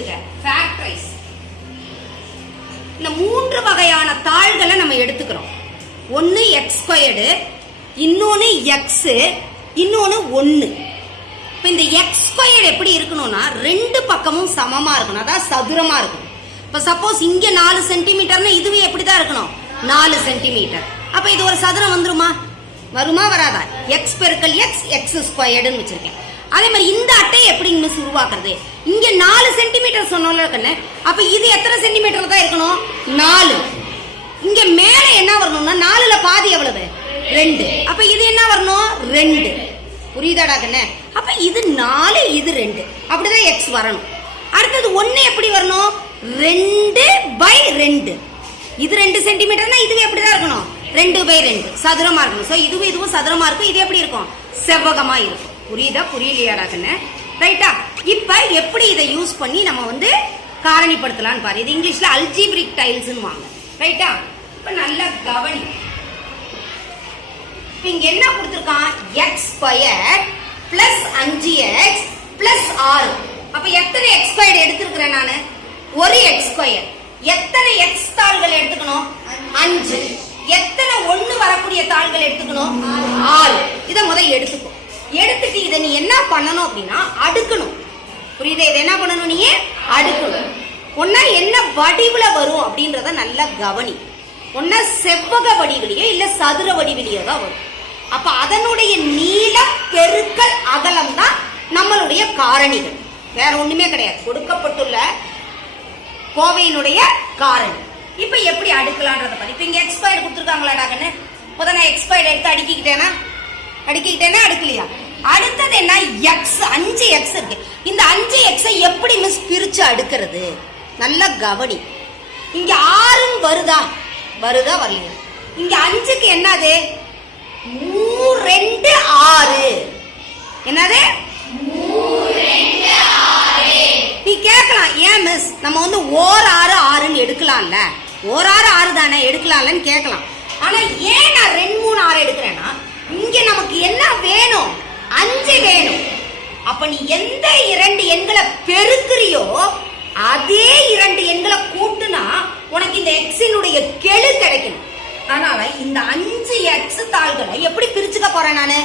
எடுத்துக்க, ஃபேக்டரைஸ். இந்த 3 வகையான தாள்களை நம்ம எடுத்துக்கிறோம். ஒன்னு x², இன்னொன்னு x, இன்னொன்னு 1. இப்ப இந்த x² எப்படி இருக்கணும்னா 2 பக்கமும் சமமா இருக்கணும், அதாவது சதுரமா இருக்கணும். இப்ப சப்போஸ் இங்க 4 சென்டிமீட்டர்னா இதுவே எப்படிதான் இருக்கணும், 4 சென்டிமீட்டர். அப்ப இது ஒரு சதுரம் வந்துருமா, வருமா வராதா? x பெருக்கல் x, x² வச்சிருக்கேன். அதே மாதிரி இந்த அட்டையை எப்படி மிஸ் உருவாக்குறது? இங்க 4 சென்டிமீட்டர் சொன்னோம்ல கண்ணு, அப்ப இது எத்தனை சென்டிமீட்டர் தான் இருக்கணும், 4. இங்க மேல என்ன வரணும்னா 4ல பாதி எவ்வளவு, 2. அப்ப இது என்ன வரணும், 2. புரியுதாடா கண்ணு? அப்ப இது 4, இது 2, அப்படிதான் x வரணும். அடுத்தது 1 எப்படி வரணும், 2/2. இது 2 சென்டிமீட்டர்னா இதுவே எப்படிதான் இருக்கணும், 2/2 சதுரமா இருக்கணும். சோ இதுவும் சதுரமா இருக்கும், இது எப்படி இருக்கும், செவ்வகமா இருக்கும். புரியுதா புரியலையாடா கண்ணு? ரைட்டா? இப்ப எப்படி இதை யூஸ் பண்ணி நம்ம வந்து காரணிப்படுத்தலாம்னு பாரு. இது இங்கிலீஷ்ல அல்ஜிப்ரிக் டைல்ஸ்னு வாங்க. ரைட்டா? இப்ப நல்ல கவனி. இங்க என்ன கொடுத்திருக்கான், x² பிளஸ் 5x பிளஸ் 6. அப்ப எத்தனை x² எடுத்திருக்கிறேன் நானு, ஒரு x². எத்தனை x தாள்கள் எடுத்துக்கணும், 5. எத்தனை 1 வரக்கூடிய தாள்கள் எடுத்துக்கணும், 6. இத முதல்ல எடுத்துக்கோ. எடுத்துட்டு இதை நீ என்ன பண்ணணும் அப்படின்னா அடுக்கணும். புரியுதா? இதை என்ன பண்ணணும், நீ அடுக்கணும். ஒன்னா என்ன வடிவுல வரும் அப்படின்றத நல்லா கவனி. ஒன்னா செவ்வக வடிவிலையோ இல்ல சதுர வடிவிலையோ தான் வரும். அப்ப அதனுடைய நீளம் பெருக்கல் அகலம் தான் நம்மளுடைய காரணிகள், வேற ஒண்ணுமே கிடையாது. கொடுக்கப்பட்டுள்ள கோவையினுடைய காரணி. இப்ப எப்படி அடுக்கலான்றத பாரு. இப்ப இங்க x² கொடுத்துருக்காங்களாடா கண்ணு, முதல்ல x² எடுத்து அடுக்கிக்கிட்டேனா அடுக்கலையா? அடுத்தது என்ன, x, 5x இருக்கு. இந்த 5x எப்படி மிஸ் பிரிச்சு அடுக்கிறது, நல்லா கவனி. இங்க 6 வருதா வரலையா? இங்க 5க்கு என்னது, 3 2 6. என்னது, 3 2 6. நீ கேட்கலாம், ஏன் மிஸ் நம்ம வந்து ஓர் 6 6ன்னு எடுக்கலாம்ல, ஓர் 6 6 தானே எடுக்கலாம்லன்னு கேட்கலாம். ஆனா ஏன் நான் 2 3 6 எடுக்கிறேன்னா இங்க நமக்கு என்ன வேணும், 5 வேணும். அப்ப நீ எந்த 2 எண்களை பெருக்குறியோ அதே 2 எண்களை கூட்டுனா உனக்கு இந்த எக்ஸினுடைய கெழு கிடைக்கணும். அதனால இந்த 5x தாள்களை எப்படி பிரிச்சுக்க போறேன் நானு,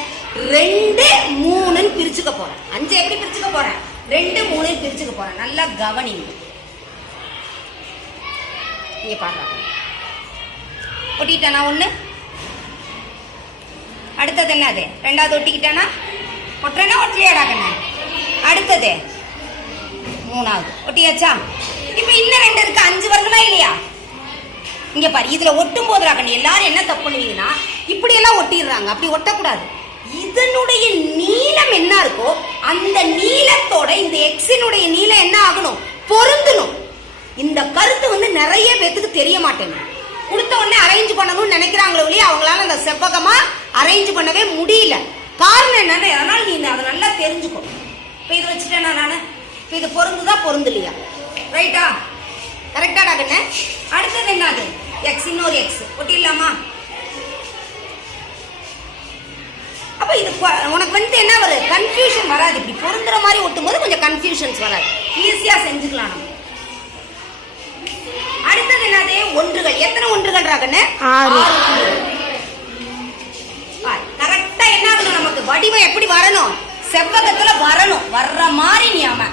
2 3ன்னு பிரிச்சுக்க போறேன். 5 எப்படி பிரிச்சுக்க போறேன், 2 3ன்னு பிரிச்சுக்க போறேன். நல்லா கவனிங்க. இங்க பாருங்க, ஒட்டிட்டானா 1, அடுத்தது என்னது, 2வது ஒட்டிக்கிட்டானா, ஒட்டுறேன்னா ஒட்டலையாடா கண்ணு? அடுத்தது 3வது ஒட்டியாச்சா? இப்ப இன்னும் 2 இருக்கு, 5 வரணுமா இல்லையா? இங்க பாரு, இதுல ஒட்டும் போதுடா கண்ணு எல்லாரும் என்ன தப்பு பண்ணுவீங்கன்னா இப்படி எல்லாம் ஒட்டிடுறாங்க. அப்படி ஒட்டக்கூடாது. இதனுடைய நீளம் என்ன இருக்கோ அந்த நீளத்தோட இந்த எக்ஸினுடைய நீளம் என்ன ஆகணும், பொருந்தணும். இந்த கருத்து வந்து நிறைய பேத்துக்கு தெரிய மாட்டேங்குது. கொடுத்த உடனே அரேஞ்ச் பண்ணணும்னு நினைக்கிறாங்களே ஒழிய அவங்களால அந்த செவ்வகமா அரேஞ்ச் பண்ணவே முடியல. காரணம் என்னன்னு, அதனால நீ அதை நல்லா தெரிஞ்சுக்கோ. இப்ப இது வச்சுட்டேன்னா நானு, இப்ப இது பொருந்துதா பொருந்துலையா? ரைட்டா? கரெக்டாடா கண்ணு? அடுத்தது என்னது, எக்ஸ், இன்னொரு எக்ஸ் ஒட்டிடலாமா? அப்ப இது உனக்கு வந்து என்ன வரும், கன்ஃபியூஷன் வராது. இப்படி பொருந்துற மாதிரி ஒட்டும் போது கொஞ்சம் கன்ஃபியூஷன்ஸ் வராது, ஈஸியா செஞ்சுக்கலாம் நம்ம. அடுத்தது என்னது, ஒன்றுகள். எத்தனை ஒன்றுகள் ராகன்னு, 6. கரெக்டா என்ன ஆகணும், நமக்கு வடிவம் எப்படி வரணும், செவ்வகத்துல வரணும். வர்ற மாதிரி நியாம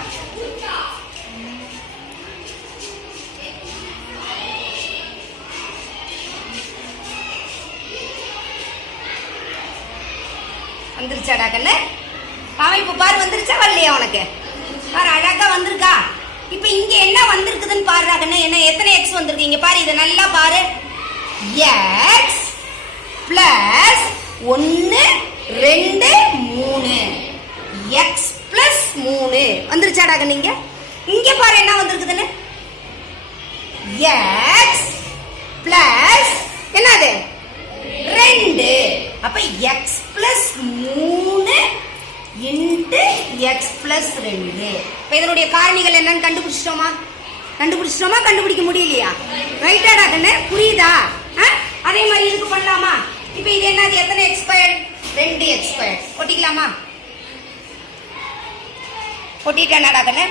வந்துருச்சாடா கண்ணு? அமைப்பு பாரு, வந்துருச்சா வரலையா உனக்கு? பாரு அழகா வந்திருக்கா. இப்ப இங்க என்ன வந்திருக்குதுன்னு பாருடா கண்ணு. என்ன எத்தனை எக்ஸ் வந்திருக்கு இங்க பாரு, இதை நல்லா பாரு. எக்ஸ் பிளஸ் 1 2 3, எக்ஸ் பிளஸ் 3 வந்துருச்சாடா கண்ணு? இங்க பாரு என்ன வந்திருக்குதுன்னு, எக்ஸ் பிளஸ் என்னது 2. அப்ப X plus 3 into X plus 2. இப்ப இதனுடைய காரணிகள் என்னன்னு கண்டுபிடிச்சிட்டோமா? கண்டுபிடிக்க முடியலையா? ரைட்டாடா கண்ணு? புரியுதா? அதே மாதிரி இதுக்கு பண்ணலாமா? இப்ப இது என்னது, எத்தனை எக்ஸ் ஸ்கொயர், 2x ஸ்கொயர் ஒட்டிக்கலாமா? ஒட்டிட்டேனாடா கண்ணு?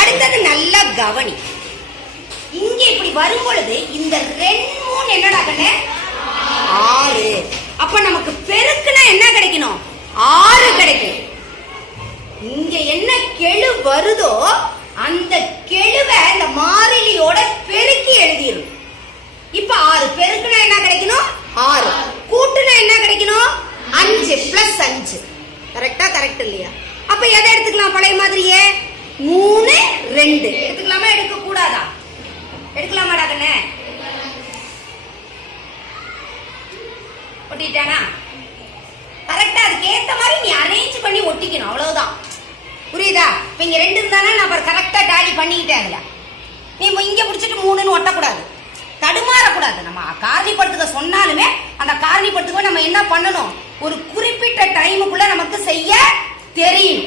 அடுத்தது நல்லா கவனி. இங்க இப்படி வரும் பொழுது இந்த 2 3 என்னடா கண்ணு 6. அப்ப நமக்கு பெருக்குனா என்ன கிடைக்கணும் 6 கிடைக்கும். இங்க என்ன கெழு வருதோ அந்த கெழுவை இந்த மாறிலியோட பெருக்கி எழுதிரும். இப்ப 6 பெருக்குனா என்ன கிடைக்கணும் 6, கூட்டுனா என்ன கிடைக்கணும் 5 பிளஸ் 5. கரெக்டா? கரெக்ட் இல்லையா? அப்ப எதை எடுத்துக்கலாம் பழைய மாதிரியே 3 2 எடுத்துக்கலாமா எடுக்க கூடாதா? எடுக்கலாமாடா கண்ணே? ஒட்டிட்டானா? கரெக்டா அதுக்கு ஏத்த மாதிரி நீ அரேஞ்ச் பண்ணி ஒட்டிக்கணும், அவ்வளவுதான். புரியுதா? இப்ப இங்க 2 இருந்தானா நான் கரெக்டா டாலி பண்ணிக்கிட்டேன். நீ இங்க பிடிச்சிட்டு 3ன்னு ஒட்டக்கூடாது, தடுமாறக்கூடாது. நம்ம காரணிப்படுத்துக சொன்னாலுமே அந்த காரணிப்படுத்துக நம்ம என்ன பண்ணணும், ஒரு குறிப்பிட்ட டைமுக்குள்ள நமக்கு செய்ய தெரியும்.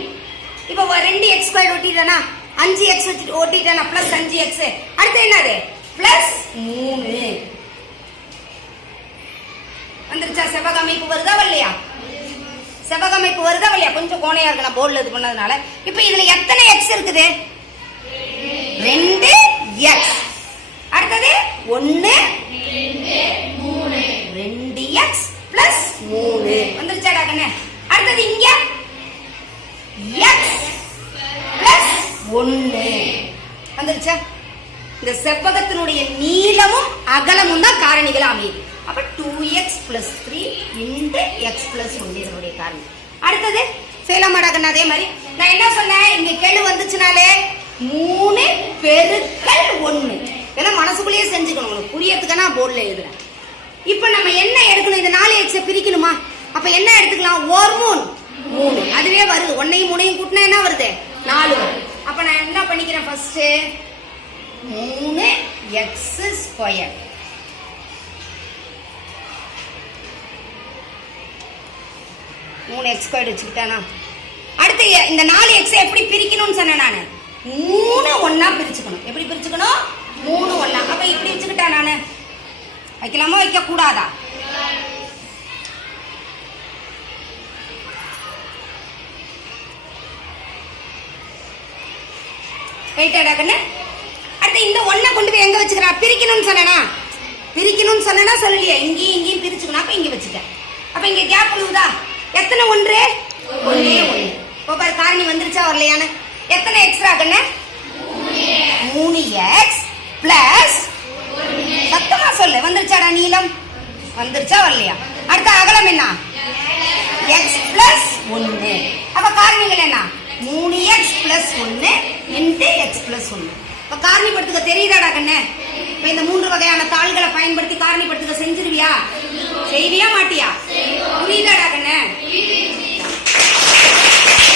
இப்ப 2x² ஒட்டிட்டானா 5x ஒட்டிட்டானா பிளஸ் 5x. அடுத்து என்னது பிளஸ் 3 வந்துருச்சா? செவ்வக அமைப்பு வருதா வரலையா? செவ்வக அமைப்பு வருதா வரலையா? கொஞ்சம் கோணையா இருக்கு நான் போர்டில் இது பண்ணதுனால. இப்ப இதுல எத்தனை எக்ஸ் இருக்குது 2x. அடுத்தது 1 2 2x பிளஸ் 3 வந்துருச்சாடா கண்ணு? அடுத்தது இங்க x பிளஸ் 1 வந்துருச்சா? இந்த செவ்வகத்தினுடைய நீளமும் அகலமும் தான் காரணிகள் அமையுது. அப்ப 2x plus 3 into x plus 1 இதனுடைய காரணி. அடுத்தது செய்யலாமாடா கண்ணு? அதே மாதிரி நான் என்ன சொன்னேன், இங்க கெழு வந்துச்சுனாலே 3 பெருக்கல் 1 இதெல்லாம் மனசுக்குள்ளேயே செஞ்சுக்கணும், உங்களுக்கு புரியறதுக்கான போர்டில் எழுதுறேன். இப்ப நம்ம என்ன எடுக்கணும், இந்த 4x பிரிக்கணுமா? அப்ப என்ன எடுத்துக்கலாம், 1 3 அதுவே வருது. 1ஐயும் 3ஐயும் கூட்டினா என்ன வருது 4 வருது. அப்ப நான் என்ன பண்ணிக்கிறேன், ஃபர்ஸ்ட் 3x² 3x² வச்சுக்கிட்டானா? அடுத்து இந்த 4x எப்படி பிரிக்கணும்னு சொன்னேன் நானு, 3 ஒண்ணா பிரிச்சுக்கணும். எப்படி பிரிச்சுக்கணும் 3 ஒண்ணா. அப்ப இப்படி வச்சுக்கிட்டா நானு வைக்கலாமா வைக்க கூடாதா? ரைட்டாடா கண்ணு? அடுத்து இந்த 1 கொண்டு போய் எங்க வச்சுக்கிறா, பிரிக்கணும்னு சொன்னா பிரிக்கணும்னு சொன்னா சொல்லலையா, இங்கேயும் இங்கேயும் பிரிச்சுக்கணும். அப்ப இங்க வச்சுட்டேன். அப்ப இங்க கேப் விழுவுதா? எத்தனை 1 ஒண்ணே 1. இப்போ பாரு காரணி வந்துருச்சா வரலையான்னு? எத்தனை எக்ஸ்ட்ரா கண்ணு 3x பிளஸ் சத்தமா சொல்லு வந்துருச்சாடா? நீளம் வந்துருச்சா வரலையா? அடுத்த அகலம் என்ன x பிளஸ் 1. அப்ப காரணிகள் என்ன 3x plus 1 into x plus 1. இப்ப காரணிப்படுத்துக தெரியுதாடா கண்ணு? இப்ப இந்த 3 வகையான தாள்களை பயன்படுத்தி காரணிப்படுத்துக செஞ்சிருவியா? செய்வியா மாட்டியா?